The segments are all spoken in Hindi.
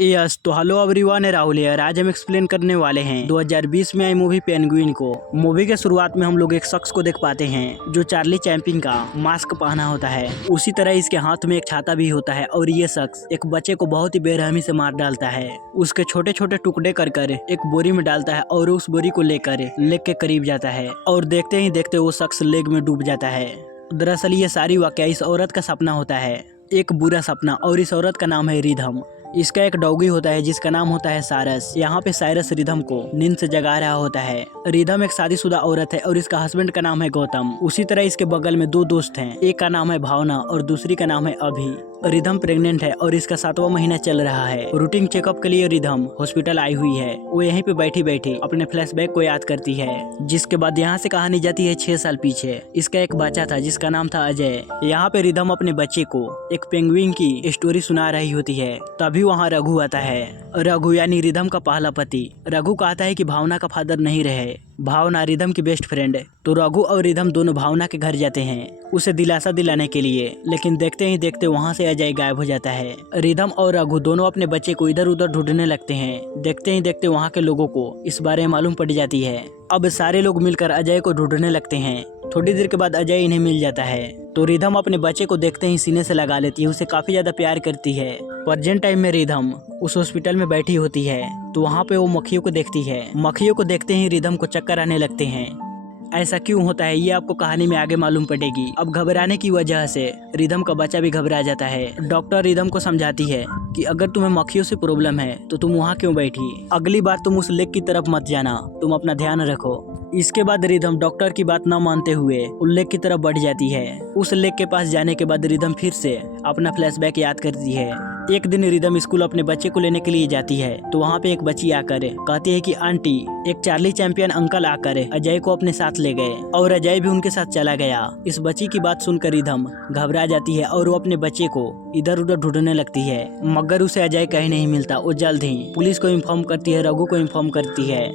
यस तो हेलो एवरीवन, राहुल यार। आज हम एक्सप्लेन करने वाले हैं 2020 में आई मूवी पेंगुइन को। मूवी के शुरुआत में हम लोग एक शख्स को देख पाते हैं जो चार्ली चैंपियन का मास्क पहना होता है। उसी तरह इसके हाथ में एक छाता भी होता है और ये शख्स एक बच्चे को बहुत ही बेरहमी से मार डालता है। उसके छोटे छोटे टुकड़े कर कर एक बोरी में डालता है और उस बोरी को लेकर लेक के करीब जाता है और देखते ही देखते वो शख्स लेक में डूब जाता है। दरअसल ये सारी वाकया इस औरत का सपना होता है, एक बुरा सपना, और इस औरत का नाम है रिधम। इसका एक डॉगी होता है जिसका नाम होता है साइरस। यहाँ पे साइरस रिधम को नींद से जगा रहा होता है। रिधम एक शादीशुदा औरत है और इसका हस्बैंड का नाम है गौतम। उसी तरह इसके बगल में दो दोस्त हैं, एक का नाम है भावना और दूसरी का नाम है अभी। रिधम प्रेग्नेंट है और इसका 7वां महीना चल रहा है। रूटीन चेकअप के लिए रिधम हॉस्पिटल आई हुई है। वो यहीं पे बैठी बैठी अपने फ्लैशबैक को याद करती है, जिसके बाद यहाँ से कहानी जाती है 6 साल पीछे। इसका एक बच्चा था जिसका नाम था अजय। यहाँ पे रिधम अपने बच्चे को एक पेंगुइन की स्टोरी सुना रही होती है। तभी वहाँ रघु आता है। रघु यानी रिधम का पहला पति। रघु कहता है कि भावना का फादर नहीं रहे। भावना रिधम की बेस्ट फ्रेंड है। तो रघु और रिधम दोनों भावना के घर जाते हैं उसे दिलासा दिलाने के लिए, लेकिन देखते ही देखते वहाँ से अजय गायब हो जाता है। रिधम और रघु दोनों अपने बच्चे को इधर उधर ढूंढने लगते हैं। देखते ही देखते वहाँ के लोगों को इस बारे में मालूम पड़ जाती है। अब सारे लोग मिलकर अजय को ढूंढने लगते हैं। थोड़ी देर के बाद अजय इन्हें मिल जाता है तो रिधम अपने बच्चे को देखते ही सीने से लगा लेती है, उसे काफी ज्यादा प्यार करती है। प्रेजेंट टाइम में रिधम उस हॉस्पिटल में बैठी होती है तो वहाँ पे वो मक्खियों को देखती है। मक्खियों को देखते ही रिधम को चक्कर आने लगते हैं। ऐसा क्यों होता है ये आपको कहानी में आगे मालूम पड़ेगी। अब घबराने की वजह से रिधम का बच्चा भी घबरा जाता है। डॉक्टर रिधम को समझाती है कि अगर तुम्हें मक्खियों से प्रॉब्लम है तो तुम वहाँ क्यों बैठी, अगली बार तुम उस लेक की तरफ मत जाना, तुम अपना ध्यान रखो। इसके बाद रिधम डॉक्टर की बात न मानते हुए उस लेक की तरफ बढ़ जाती है। उस लेक के पास जाने के बाद रिधम फिर से अपना फ्लैशबैक याद करती है। एक दिन रिधम स्कूल अपने बच्चे को लेने के लिए जाती है तो वहाँ पे एक बच्ची आकर कहती है कि आंटी, एक चार्ली चैंपियन अंकल आकर अजय को अपने साथ ले गए और अजय भी उनके साथ चला गया। इस बच्ची की बात सुनकर रिधम घबरा जाती है और वो अपने बच्चे को इधर उधर ढूंढने लगती है, मगर उसे अजय कहीं नहीं मिलता। वो जल्द ही पुलिस को इन्फॉर्म करती है, रघु को इन्फॉर्म करती है।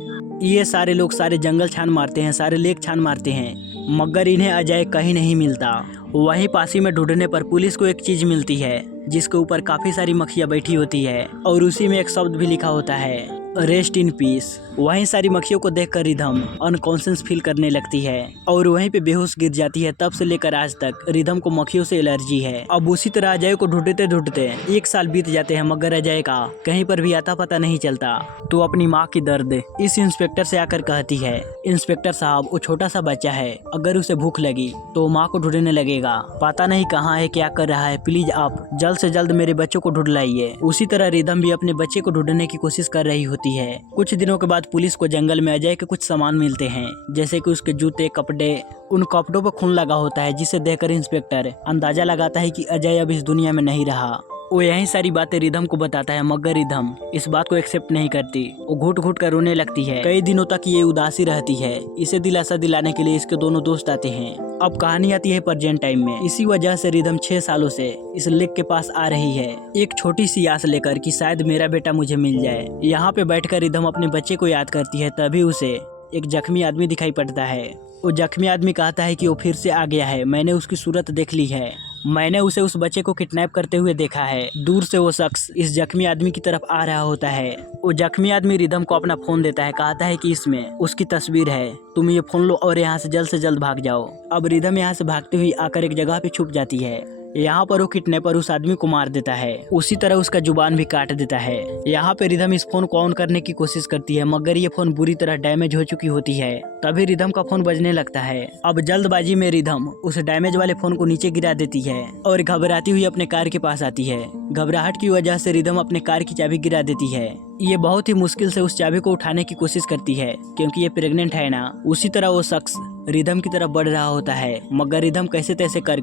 ये सारे लोग सारे जंगल छान मारते हैं, सारे लेक छान मारते हैं, मगर इन्हें अजय कहीं नहीं मिलता। वहीं पासी में ढूंढने पर पुलिस को एक चीज मिलती है जिसके ऊपर काफी सारी मक्खियां बैठी होती है और उसी में एक शब्द भी लिखा होता है, रेस्ट इन पीस। वहीं सारी मक्खियों को देखकर रिधम अनकॉन्शियस फील करने लगती है और वहीं पे बेहोश गिर जाती है। तब से लेकर आज तक रिधम को मक्खियों से एलर्जी है। अब उसी तरह अजय को ढूंढते ढूंढते 1 साल बीत जाते हैं, मगर अजय का कहीं पर भी आता पता नहीं चलता। तो अपनी माँ की दर्द इस इंस्पेक्टर से आकर कहती है, इंस्पेक्टर साहब, वो छोटा सा बच्चा है, अगर उसे भूख लगी तो माँ को ढूंढने लगेगा, पता नहीं कहाँ है, क्या कर रहा है, प्लीज आप जल्द से जल्द मेरे बच्चों को ढूंढ लाइए। उसी तरह रिधम भी अपने बच्चे को ढूंढने की कोशिश कर रही होती है। कुछ दिनों के बाद पुलिस को जंगल में अजय के कुछ सामान मिलते हैं, जैसे कि उसके जूते, कपड़े। उन कपड़ों पर खून लगा होता है जिसे देखकर इंस्पेक्टर अंदाजा लगाता है कि अजय अब इस दुनिया में नहीं रहा। वो यही सारी बातें रिधम को बताता है, मगर रिधम इस बात को एक्सेप्ट नहीं करती। वो घुट घुट कर रोने लगती है। कई दिनों तक ये उदासी रहती है। इसे दिलासा दिलाने के लिए इसके दोनों दोस्त आते हैं। अब कहानी आती है प्रेजेंट टाइम में। इसी वजह से रिधम 6 सालों से इस लेक के पास आ रही है, एक छोटी सी आस लेकर कि शायद मेरा बेटा मुझे मिल जाए। यहाँ पे बैठकर रिधम अपने बच्चे को याद करती है। तभी उसे एक जख्मी आदमी दिखाई पड़ता है। वो जख्मी आदमी कहता है कि वो फिर से आ गया है, मैंने उसकी सूरत देख ली है, मैंने उसे उस बच्चे को किडनैप करते हुए देखा है। दूर से वो शख्स इस जख्मी आदमी की तरफ आ रहा होता है। वो जख्मी आदमी रिधम को अपना फोन देता है, कहता है कि इसमें उसकी तस्वीर है, तुम ये फोन लो और यहाँ से जल्द भाग जाओ। अब रिधम यहाँ से भागती हुई आकर एक जगह पे छुप जाती है। यहाँ पर वो किडनैपर उस आदमी को मार देता है, उसी तरह उसका जुबान भी काट देता है। यहाँ पे रिधम इस फोन को ऑन करने की कोशिश करती है, मगर ये फोन बुरी तरह डैमेज हो चुकी होती है। तभी रिधम का फोन बजने लगता है। अब जल्दबाजी में रिधम उस डैमेज वाले फोन को नीचे गिरा देती है और घबराती हुई अपने कार के पास आती है। घबराहट की वजह से रिधम अपने कार की चाबी गिरा देती है। ये बहुत ही मुश्किल से उस चाबी को उठाने की कोशिश करती है क्योंकि ये प्रेग्नेंट है ना। उसी तरह वो शख्स रिधम की तरफ बढ़ रहा होता है, मगर रिधम कैसे तैसे कर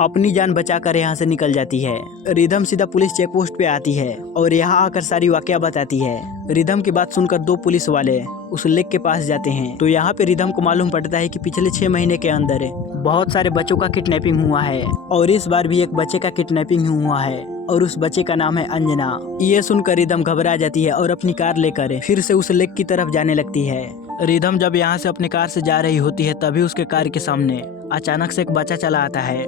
अपनी जान बचाकर यहाँ से निकल जाती है। रिधम सीधा पुलिस चेक पोस्ट पे आती है और यहाँ आकर सारी वाकया बताती है। रिधम की बात सुनकर 2 पुलिस वाले उस लेक के पास जाते हैं तो यहाँ पे रिधम को मालूम पड़ता है कि पिछले 6 महीने के अंदर बहुत सारे बच्चों का किडनैपिंग हुआ है और इस बार भी एक बच्चे का किडनैपिंग हुआ है और उस बच्चे का नाम है अंजना। ये सुनकर रिधम घबरा जाती है और अपनी कार लेकर फिर से उस लेक की तरफ जाने लगती है। रिधम जब यहाँ से अपनी कार से जा रही होती है तभी उसके कार के सामने अचानक से एक बच्चा चला आता है।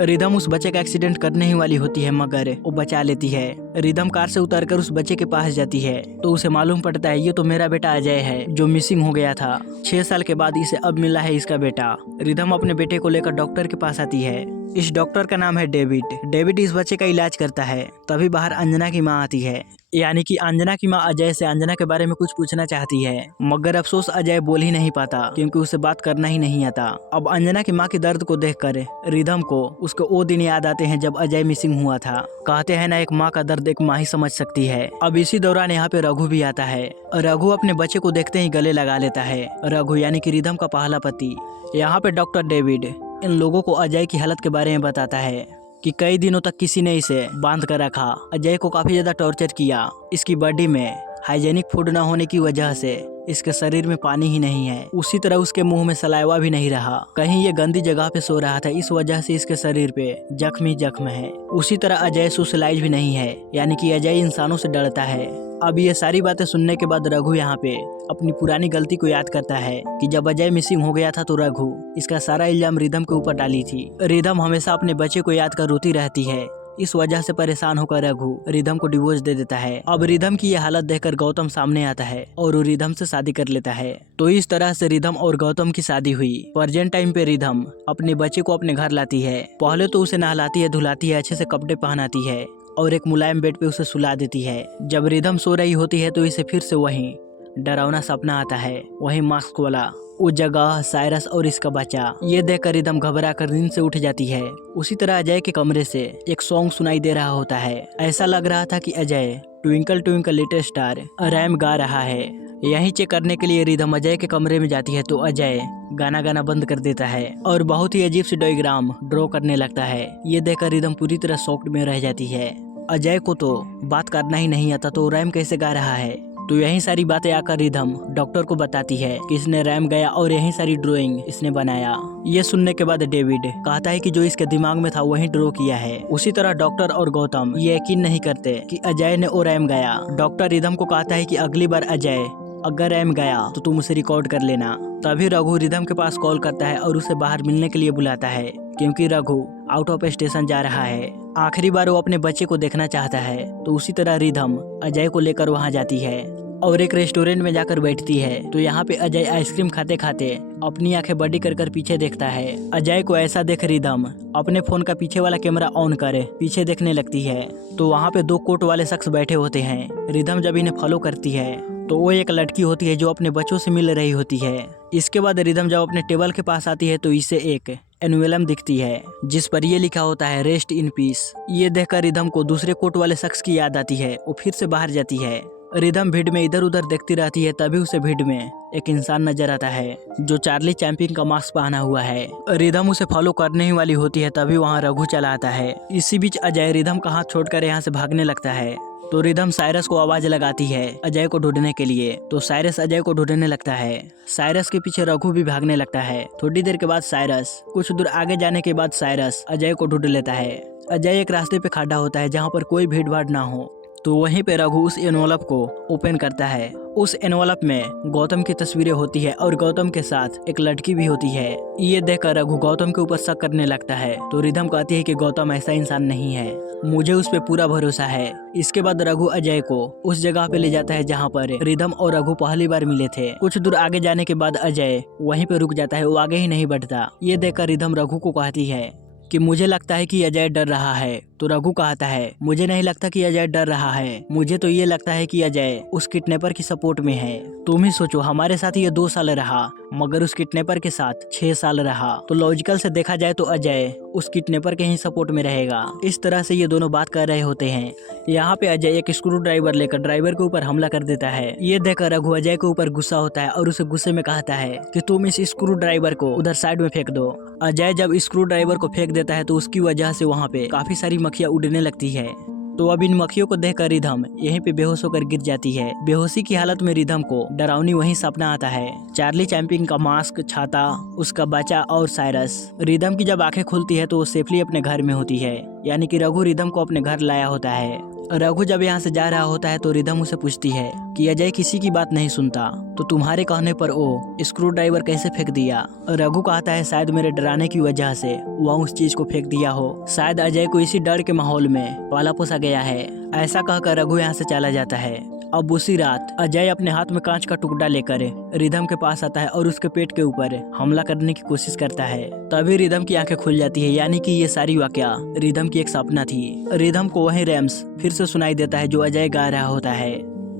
रिदम उस बच्चे का एक्सीडेंट करने ही वाली होती है मगर वो बचा लेती है। रिदम कार से उतरकर उस बच्चे के पास जाती है तो उसे मालूम पड़ता है ये तो मेरा बेटा अजय है जो मिसिंग हो गया था। 6 साल के बाद इसे अब मिला है इसका बेटा। रिदम अपने बेटे को लेकर डॉक्टर के पास आती है। इस डॉक्टर का नाम है डेविड। डेविड इस बच्चे का इलाज करता है। तभी बाहर अंजना की माँ आती है, यानी कि अंजना की माँ अजय से अंजना के बारे में कुछ पूछना चाहती है मगर अफसोस अजय बोल ही नहीं पाता क्योंकि उसे बात करना ही नहीं आता। अब अंजना की माँ के दर्द को देखकर रिदम को उसके वो दिन याद आते हैं जब अजय मिसिंग हुआ था। कहते हैं ना एक माँ का दर्द एक माँ ही समझ सकती है। अब इसी दौरान यहाँ पे रघु भी आता है। रघु अपने बच्चे को देखते ही गले लगा लेता है। रघु यानी कि रिदम का पहला पति। यहाँ पे डॉक्टर डेविड इन लोगों को अजय की हालत के बारे में बताता है कि कई दिनों तक किसी ने इसे बांध कर रखा। अजय को काफी ज्यादा टॉर्चर किया। इसकी बॉडी में हाइजेनिक फूड न होने की वजह से इसके शरीर में पानी ही नहीं है। उसी तरह उसके मुंह में सलाइवा भी नहीं रहा। कहीं ये गंदी जगह पे सो रहा था, इस वजह से इसके शरीर पे जख्म ही जख्म है। उसी तरह अजय सोशलाइज भी नहीं है, यानी कि अजय इंसानों से डरता है। अब ये सारी बातें सुनने के बाद रघु यहाँ पे अपनी पुरानी गलती को याद करता है कि जब अजय मिसिंग हो गया था तो रघु इसका सारा इल्जाम रिदम के ऊपर डाली थी। रिदम हमेशा अपने बच्चे को याद कर रोती रहती है। इस वजह से परेशान होकर रघु रिदम को डिवोर्स दे देता है। अब रिदम की ये हालत देखकर गौतम सामने आता है और वो रिदम से शादी कर लेता है। तो इस तरह से रिदम और गौतम की शादी हुई। प्रेजेंट टाइम पे रिदम अपने बच्चे को अपने घर लाती है। पहले तो उसे नहलाती है, धुलाती है, अच्छे से कपड़े पहनाती है और एक मुलायम बेड पे उसे सुला देती है। जब रिदम सो रही होती है तो इसे फिर से वही डरावना सपना आता है, वही मास्क वाला, उस जगह साइरस और इसका बच्चा। ये देखकर रिदम घबरा कर नींद से उठ जाती है। उसी तरह अजय के कमरे से एक सॉन्ग सुनाई दे रहा होता है। ऐसा लग रहा था कि Ajay twinkle twinkle little star RAM गा रहा है। यही चेक करने के लिए रिदम अजय के कमरे में जाती है तो अजय गाना बंद कर देता है और बहुत ही अजीब सी डायग्राम ड्रॉ करने लगता है। ये देखकर रिदम पूरी तरह शॉक्ड में रह जाती है। अजय को तो बात करना ही नहीं आता तो रैम कैसे गा रहा है। तो यही सारी बातें आकर रिदम डॉक्टर को बताती है कि इसने रैम गया और यही सारी ड्राइंग इसने बनाया। ये सुनने के बाद डेविड कहता है कि जो इसके दिमाग में था वही ड्रॉ किया है। उसी तरह डॉक्टर और गौतम ये यकीन नहीं करते कि अजय ने वो रैम गया। डॉक्टर रिदम को कहता है कि अगली बार अजय अगर रैम गया तो तुम उसे रिकॉर्ड कर लेना। तभी रघु रिदम के पास कॉल करता है और उसे बाहर मिलने के लिए बुलाता है क्योंकि रघु आउट ऑफ स्टेशन जा रहा है। आखिरी बार वो अपने बच्चे को देखना चाहता है। तो उसी तरह रिदम अजय को लेकर वहाँ जाती है और एक रेस्टोरेंट में जाकर बैठती है। तो यहाँ पे अजय आइसक्रीम खाते खाते अपनी आंखें बड़ी कर पीछे देखता है। अजय को ऐसा देख रिदम अपने फोन का पीछे वाला कैमरा ऑन कर पीछे देखने लगती है। तो वहाँ पे 2 कोट वाले शख्स बैठे होते हैं। रिदम जब इन्हें फॉलो करती है तो वो एक लड़की होती है जो अपने बच्चों से मिल रही होती है। इसके बाद रिदम जब अपने टेबल के पास आती है तो इसे एक एनुवेलम दिखती है जिस पर ये लिखा होता है रेस्ट इन पीस। ये देखकर रिदम को दूसरे कोट वाले शख्स की याद आती है। वो फिर से बाहर जाती है। रिदम भीड़ में इधर उधर देखती रहती है। तभी उसे भीड़ में एक इंसान नजर आता है जो चार्ली चैंपियन का मास्क पहना हुआ है। रिदम उसे फॉलो करने ही वाली होती है। तभी वहाँ रघु चला आता है। इसी बीच अजय रिदम का हाथ छोड़कर यहाँ से भागने लगता है। तो रिदम साइरस को आवाज लगाती है अजय को ढूंढने के लिए। तो साइरस अजय को ढूंढने लगता है। साइरस के पीछे रघु भी भागने लगता है। थोड़ी देर के बाद साइरस कुछ दूर आगे जाने के बाद साइरस अजय को ढूंढ लेता है। अजय एक रास्ते पे खड़ा होता है जहाँ पर कोई भीड़ भाड़ ना हो। तो वहीं पे रघु उस एनवलप को ओपन करता है। उस एनवलप में गौतम की तस्वीरें होती है और गौतम के साथ एक लड़की भी होती है। ये देखकर रघु गौतम के ऊपर शक करने लगता है। तो रिदम कहती है कि गौतम ऐसा इंसान नहीं है, मुझे उस पर पूरा भरोसा है। इसके बाद रघु अजय को उस जगह पे ले जाता है जहाँ पर रिदम और रघु पहली बार मिले थे। कुछ दूर आगे जाने के बाद अजय वहीं पे रुक जाता है, वो आगे ही नहीं बढ़ता। ये देखकर रिदम रघु को कहती है कि मुझे लगता है कि अजय डर रहा है। तो रघु कहता है मुझे नहीं लगता कि अजय डर रहा है, मुझे तो ये लगता है कि अजय उस किडनैपर की सपोर्ट में है। तुम ही सोचो, हमारे साथ ये 2 साल रहा मगर उस किडनैपर के साथ 6 साल रहा। तो लॉजिकल से देखा जाए तो अजय उस किडनैपर के ही सपोर्ट में रहेगा। इस तरह से ये दोनों बात कर रहे होते हैं। यहाँ पे अजय एक स्क्रू ड्राइवर लेकर ड्राइवर के ऊपर हमला कर देता है। ये देखकर रघु अजय के ऊपर गुस्सा होता है और उसे गुस्से में कहता है कि तुम इस स्क्रू ड्राइवर को उधर साइड में फेंक दो। अजय जब स्क्रू ड्राइवर को फेंक देता है तो उसकी वजह से वहाँ पे काफी सारी मक्खियाँ उड़ने लगती है। तो अब इन मक्खियों को देखकर रिदम यहीं पे बेहोश होकर गिर जाती है। बेहोशी की हालत में रिदम को डरावनी वही सपना आता है, चार्ली चैंपियन का मास्क, छाता, उसका बच्चा और साइरस। रिदम की जब आंखें खुलती है तो वो सेफली अपने घर में होती है। यानी कि रघु रिदम को अपने घर लाया होता है। रघु जब यहाँ से जा रहा होता है तो रिदम उसे पूछती है कि अजय किसी की बात नहीं सुनता, तो तुम्हारे कहने पर वो स्क्रू ड्राइवर कैसे फेंक दिया। रघु कहता है शायद मेरे डराने की वजह से वह उस चीज को फेंक दिया हो, शायद अजय को इसी डर के माहौल में पाला पोसा गया है। ऐसा कहकर रघु यहाँ से चला जाता है। अब उसी रात अजय अपने हाथ में कांच का टुकड़ा लेकर रिदम के पास आता है और उसके पेट के ऊपर हमला करने की कोशिश करता है। तभी रिदम की आंखें खुल जाती है, यानी कि ये सारी वाकया रिदम की एक सपना थी। रिदम को वही रैम्स फिर से सुनाई देता है जो अजय गा रहा होता है।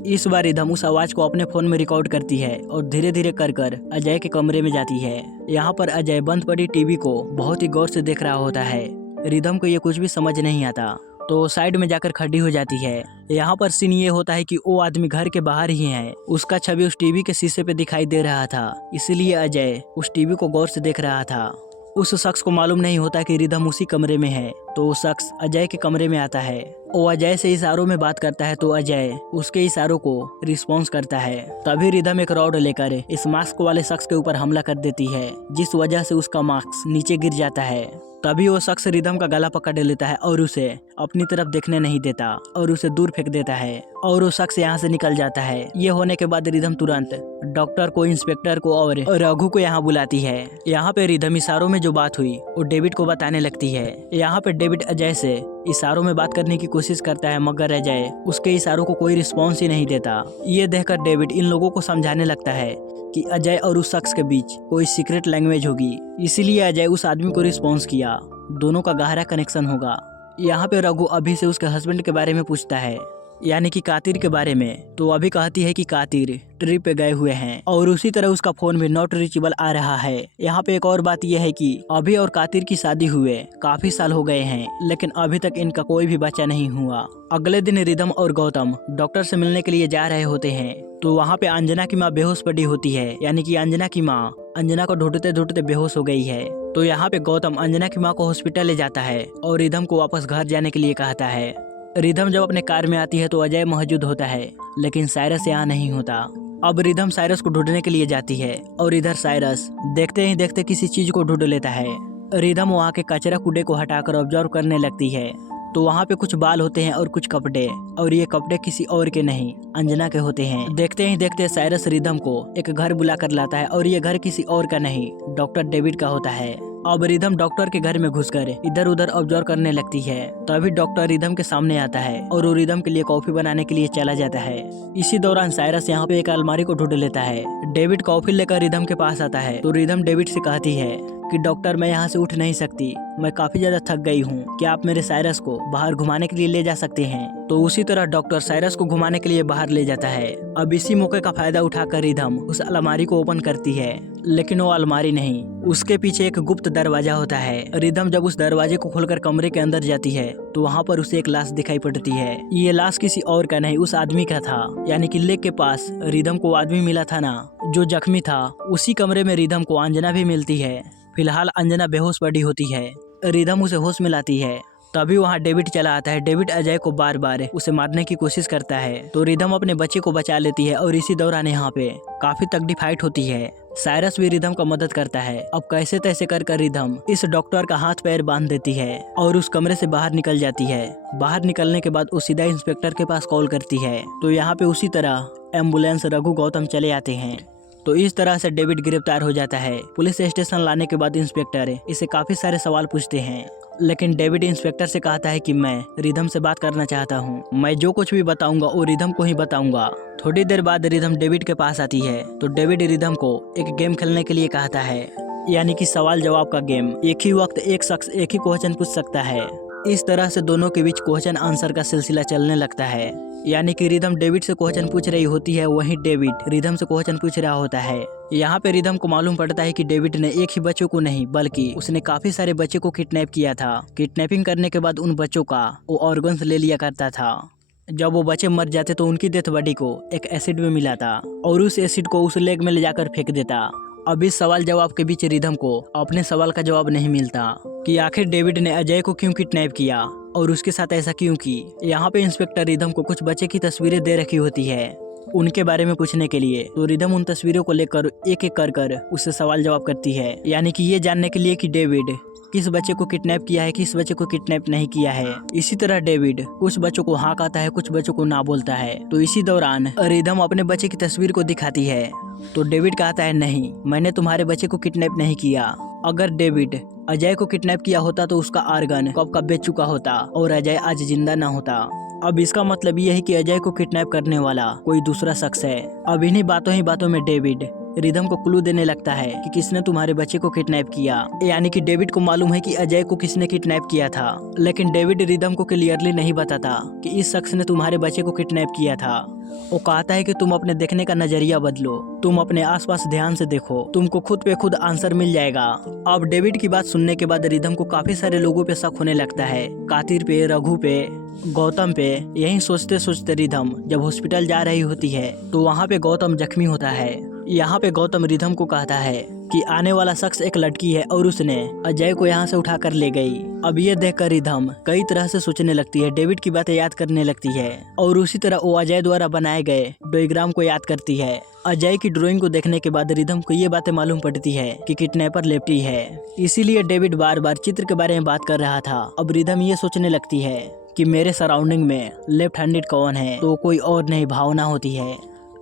इस बार रिदम उस आवाज को अपने फोन में रिकॉर्ड करती है और धीरे धीरे कर अजय के कमरे में जाती है। यहाँ पर अजय बंद पड़ी टीवी को बहुत ही गौर से देख रहा होता है। रिदम को ये कुछ भी समझ नहीं आता तो साइड में जाकर खड़ी हो जाती है। यहाँ पर सीन ये होता है कि वो आदमी घर के बाहर ही है। उसका छवि उस टीवी के शीशे पे दिखाई दे रहा था, इसलिए अजय उस टीवी को गौर से देख रहा था। उस शख्स को मालूम नहीं होता कि रिदम उसी कमरे में है, तो वो शख्स अजय के कमरे में आता है। वो अजय से इशारों में बात करता है तो अजय उसके इशारों को रिस्पॉन्स करता है। तभी रिदम एक रॉड लेकर इस मास्क वाले शख्स के ऊपर हमला कर देती है, जिस वजह से उसका मास्क नीचे गिर जाता है। तभी वो शख्स रिदम का गला पकड़ लेता है और उसे अपनी तरफ देखने नहीं देता और उसे दूर फेंक देता है और वो शख्स यहाँ से निकल जाता है। ये होने के बाद रिदम तुरंत डॉक्टर को, इंस्पेक्टर को और रघु को यहाँ बुलाती है। यहाँ पे रिदम इशारों में जो बात हुई वो डेविड को बताने लगती है। यहाँ पे डेविड अजय से इशारों में बात करने की कोशिश करता है, मगर अजय उसके इशारों को कोई रिस्पॉन्स ही नहीं देता। ये देखकर डेविड इन लोगों को समझाने लगता है कि अजय और उस शख्स के बीच कोई सीक्रेट लैंग्वेज होगी, इसीलिए अजय उस आदमी को रिस्पॉन्स किया, दोनों का गहरा कनेक्शन होगा। यहाँ पे रघु अभी से उसके हस्बैंड के बारे में पूछता है, यानी कि कातिर के बारे में, तो अभी कहती है कि कातिर ट्रिप पे गए हुए हैं और उसी तरह उसका फोन भी नॉट रीचेबल आ रहा है। यहाँ पे एक और बात यह है कि अभी और कातिर की शादी हुए काफी साल हो गए हैं, लेकिन अभी तक इनका कोई भी बच्चा नहीं हुआ। अगले दिन रिदम और गौतम डॉक्टर से मिलने के लिए जा रहे होते हैं, तो वहाँ पे अंजना की माँ बेहोश पड़ी होती है, यानी कि अंजना की माँ अंजना को ढूंढते ढूंढते बेहोश हो गई है। तो यहाँ पे गौतम अंजना की माँ को हॉस्पिटल ले जाता है और रिदम को वापस घर जाने के लिए कहता है। रिदम जब अपने कार में आती है तो अजय मौजूद होता है, लेकिन साइरस यहाँ नहीं होता। अब रिदम साइरस को ढूंढने के लिए जाती है और इधर साइरस देखते ही देखते किसी चीज को ढूंढ लेता है। रिदम वहाँ के कचरा कूड़े को हटाकर ऑब्जर्व करने लगती है, तो वहाँ पे कुछ बाल होते हैं और कुछ कपड़े, और ये कपड़े किसी और के नहीं अंजना के होते हैं। देखते ही देखते साइरस रिदम को एक घर बुला कर लाता है और ये घर किसी और का नहीं डॉक्टर डेविड का होता है। अब रिदम डॉक्टर के घर में घुसकर इधर उधर ऑब्जर्व करने लगती है। तभी डॉक्टर रिदम के सामने आता है और वो रिदम के लिए कॉफी बनाने के लिए चला जाता है। इसी दौरान साइरस यहाँ पे एक अलमारी को ढूंढ लेता है। डेविड कॉफी लेकर रिदम के पास आता है, तो रिदम डेविड से कहती है कि डॉक्टर मैं यहाँ से उठ नहीं सकती, मैं काफी ज्यादा थक गई हूँ, क्या आप मेरे साइरस को बाहर घुमाने के लिए ले जा सकते हैं। तो उसी तरह डॉक्टर साइरस को घुमाने के लिए बाहर ले जाता है। अब इसी मौके का फायदा उठाकर रिदम उस अलमारी को ओपन करती है, लेकिन वो अलमारी नहीं, उसके पीछे एक गुप्त दरवाजा होता है। रिदम जब उस दरवाजे को खोलकर कमरे के अंदर जाती है तो वहाँ पर उसे एक लाश दिखाई पड़ती है। ये लाश किसी और का नहीं उस आदमी का था, यानी कि लेक के पास रिदम को आदमी मिला था ना जो जख्मी था, उसी कमरे में रिदम को अंजना भी मिलती है। फिलहाल अंजना बेहोश पड़ी होती है, रिदम उसे होश में लाती है। तभी वहाँ डेविड चला आता है। डेविड अजय को बार बार उसे मारने की कोशिश करता है, तो रिदम अपने बच्चे को बचा लेती है और इसी दौरान यहाँ पे काफी तगड़ी फाइट होती है। साइरस भी रिदम का मदद करता है। अब कैसे तैसे कर रिदम इस डॉक्टर का हाथ पैर बांध देती है और उस कमरे से बाहर निकल जाती है। बाहर निकलने के बाद वो सीधा इंस्पेक्टर के पास कॉल करती है, तो यहाँ पे उसी तरह एम्बुलेंस रघु गौतम चले आते हैं। तो इस तरह से डेविड गिरफ्तार हो जाता है। पुलिस स्टेशन लाने के बाद इंस्पेक्टर इसे काफी सारे सवाल पूछते हैं, लेकिन डेविड इंस्पेक्टर से कहता है कि मैं रिदम से बात करना चाहता हूँ, मैं जो कुछ भी बताऊंगा वो रिदम को ही बताऊंगा। थोड़ी देर बाद रिदम डेविड के पास आती है, तो डेविड रिदम को एक गेम खेलने के लिए कहता है, यानी कि सवाल जवाब का गेम। एक ही वक्त एक शख्स एक ही क्वेश्चन पूछ सकता है। इस तरह से दोनों के बीच क्वेश्चन आंसर का सिलसिला चलने लगता है, यानी कि रिदम डेविड से क्वेश्चन पूछ रही होती है, वहीं डेविड रिदम से क्वेश्चन पूछ रहा होता है। यहाँ पे रिदम को मालूम पड़ता है कि डेविड ने एक ही बच्चों को नहीं बल्कि उसने काफी सारे बच्चे को किडनैप किया था। किडनैपिंग करने के बाद उन बच्चों का वो ऑर्गन्स ले लिया करता था। जब वो बच्चे मर जाते तो उनकी डेथ बॉडी को एक एसिड में मिला था और उस एसिड को उस लेक में ले जाकर फेंक देता। अब इस सवाल जवाब के बीच रिदम को अपने सवाल का जवाब नहीं मिलता कि आखिर डेविड ने अजय को क्यों किडनैप किया और उसके साथ ऐसा क्यों की। यहाँ पे इंस्पेक्टर रिदम को कुछ बच्चे की तस्वीरें दे रखी होती है उनके बारे में पूछने के लिए, तो रिदम उन तस्वीरों को लेकर एक एक कर उससे सवाल जवाब करती है, यानी कि ये जानने के लिए कि डेविड किस बच्चे को किडनैप किया है, किस बच्चे को किडनैप नहीं किया है। इसी तरह डेविड कुछ बच्चों को हाँ कहता है, कुछ बच्चों को ना बोलता है। तो इसी दौरान रिदम अपने बच्चे की तस्वीर को दिखाती है। तो डेविड कहता है नहीं, मैंने तुम्हारे बच्चे को किडनैप नहीं किया। अगर डेविड अजय को किडनैप किया होता तो उसका आर्गन कब का बेच चुका होता और अजय आज जिंदा ना होता। अब इसका मतलब ये है कि अजय को किडनैप करने वाला कोई दूसरा शख्स है। अब इन्हीं बातों में डेविड रिदम को क्लू देने लगता है कि किसने तुम्हारे बच्चे को किडनैप किया। यानी कि डेविड को मालूम है कि अजय को किसने किडनैप किया था, लेकिन डेविड रिदम को क्लियरली नहीं बताता कि इस शख्स ने तुम्हारे बच्चे को किडनैप किया था। वो कहता है कि तुम अपने देखने का नजरिया बदलो, तुम अपने आसपास ध्यान से देखो, तुमको खुद पे खुद आंसर मिल जाएगा। अब डेविड की बात सुनने के बाद रिदम को काफी सारे लोगों पे शक होने लगता है, कातिर पे, रघु पे, गौतम पे। यही सोचते सोचते रिदम जब हॉस्पिटल जा रही होती है तो वहाँ पे गौतम जख्मी होता है। यहाँ पे गौतम रिदम को कहता है कि आने वाला शख्स एक लड़की है और उसने अजय को यहाँ से उठा कर ले गई। अब ये देखकर रिदम कई तरह से सोचने लगती है, डेविड की बातें याद करने लगती है और उसी तरह वो अजय द्वारा बनाए गए डायग्राम को याद करती है। अजय की ड्राइंग को देखने के बाद रिदम को ये बातें मालूम पड़ती है कि किडनैपर लेफ्टी है, इसीलिए डेविड बार बार चित्र के बारे में बात कर रहा था। अब रिदम ये सोचने लगती है कि मेरे सराउंडिंग में लेफ्ट हैंडेड कौन है, तो कोई और नहीं भावना होती है,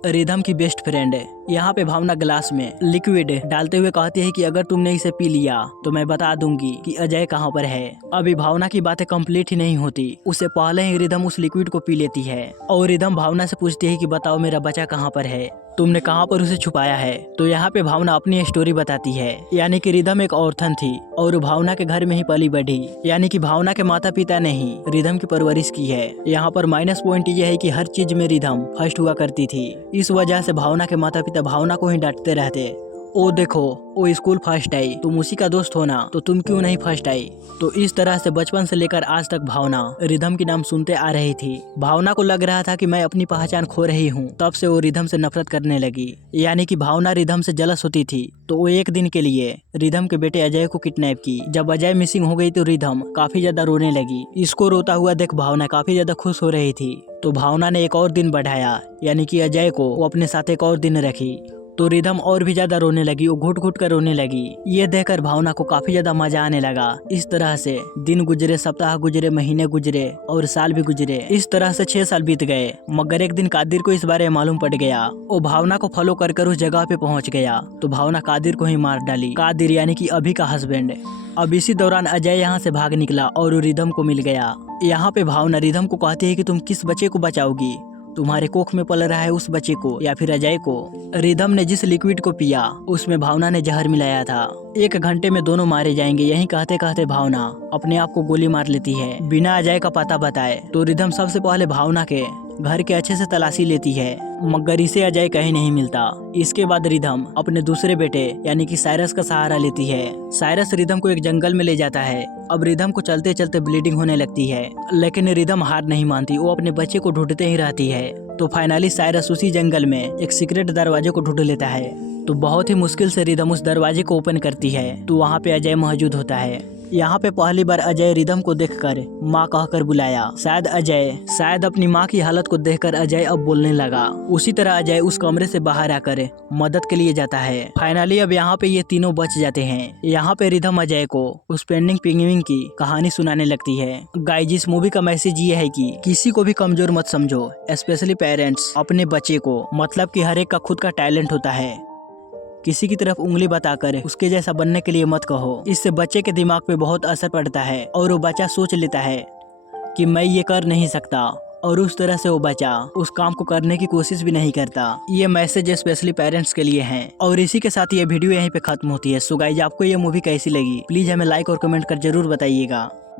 रिदम की बेस्ट फ्रेंड। यहाँ पे भावना ग्लास में लिक्विड डालते हुए कहती है कि अगर तुमने इसे पी लिया तो मैं बता दूंगी कि अजय कहाँ पर है। अभी भावना की बातें कंप्लीट ही नहीं होती, उससे पहले ही रिदम उस लिक्विड को पी लेती है और रिदम भावना से पूछती है कि बताओ मेरा बच्चा कहाँ पर है, तुमने कहाँ पर उसे छुपाया है। तो यहाँ पे भावना अपनी स्टोरी बताती है, यानी कि रिदम एक ऑर्थन थी और भावना के घर में ही पली बढ़ी, यानी कि भावना के माता पिता ने ही रिदम की परवरिश की है। यहाँ पर माइनस पॉइंट ये है कि हर चीज में रिदम फर्स्ट हुआ करती थी, इस वजह से भावना के माता पिता भावना को ही डांटते रहते। ओ देखो, वो स्कूल फर्स्ट आई, तुम उसी का दोस्त हो ना, तो तुम क्यों नहीं फर्स्ट आई। तो इस तरह से बचपन से लेकर आज तक भावना रिदम की नाम सुनते आ रही थी। भावना को लग रहा था कि मैं अपनी पहचान खो रही हूँ, तब से वो रिदम से नफरत करने लगी। यानी कि भावना रिदम से जलस होती थी, तो वो एक दिन के लिए रिदम के बेटे अजय को किडनैप की। जब अजय मिसिंग हो गई तो रिदम काफी ज्यादा रोने लगी। इसको रोता हुआ देख भावना काफी ज्यादा खुश हो रही थी, तो भावना ने एक और दिन बढ़ाया, यानी कि अजय को वो अपने साथ एक और दिन रखी। तो रिदम और भी ज्यादा रोने लगी, वो घुट घुट कर रोने लगी। ये देखकर भावना को काफी ज्यादा मजा आने लगा। इस तरह से दिन गुजरे, सप्ताह गुजरे, महीने गुजरे और साल भी गुजरे। इस तरह से 6 साल बीत गए, मगर एक दिन कादिर को इस बारे में मालूम पड़ गया। वो भावना को फॉलो कर उस जगह पे पहुंच गया, तो भावना कादिर को ही मार डाली। कादिर यानी कि अभी का हस्बैंड। अब इसी दौरान अजय यहाँ से भाग निकला और रिदम को मिल गया। यहाँ पे भावना रिदम को कहती है कि तुम किस बच्चे को बचाओगी, तुम्हारे कोख में पल रहा है उस बच्चे को या फिर अजय को। रिदम ने जिस लिक्विड को पिया उसमें भावना ने जहर मिलाया था। 1 घंटे में दोनों मारे जाएंगे, यही कहते कहते भावना अपने आप को गोली मार लेती है बिना अजय का पता बताए। तो रिदम सबसे पहले भावना के घर के अच्छे से तलाशी लेती है, मगर इसे अजय कहीं नहीं मिलता। इसके बाद रिदम अपने दूसरे बेटे यानी कि साइरस का सहारा लेती है। साइरस रिदम को एक जंगल में ले जाता है। अब रिदम को चलते चलते ब्लीडिंग होने लगती है, लेकिन रिदम हार नहीं मानती, वो अपने बच्चे को ढूंढते ही रहती है। तो फाइनली साइरस उसी जंगल में एक सीक्रेट दरवाजे को ढूंढ लेता है। तो बहुत ही मुश्किल से रिदम उस दरवाजे को ओपन करती है, तो वहाँ पे अजय मौजूद होता है। यहाँ पे पहली बार अजय रिदम को देखकर माँ कहकर बुलाया। शायद अपनी माँ की हालत को देखकर अजय अब बोलने लगा। उसी तरह अजय उस कमरे से बाहर आकर मदद के लिए जाता है। फाइनली अब यहाँ पे ये तीनों बच जाते हैं। यहाँ पे रिदम अजय को उस पेंडिंग पिंगुइन की कहानी सुनाने लगती है। गाइस, इस मूवी का मैसेज ये है कि किसी को भी कमजोर मत समझो, स्पेशली पेरेंट्स अपने बच्चे को। मतलब कि हर एक का खुद का टैलेंट होता है, किसी की तरफ उंगली बताकर उसके जैसा बनने के लिए मत कहो। इससे बच्चे के दिमाग पे बहुत असर पड़ता है और वो बच्चा सोच लेता है कि मैं ये कर नहीं सकता, और उस तरह से वो बच्चा उस काम को करने की कोशिश भी नहीं करता। ये मैसेज स्पेशली पेरेंट्स के लिए है। और इसी के साथ ये वीडियो यहीं पे खत्म होती है। सो गाइस, आपको ये मूवी कैसी लगी प्लीज हमें लाइक और कमेंट कर जरूर बताइएगा।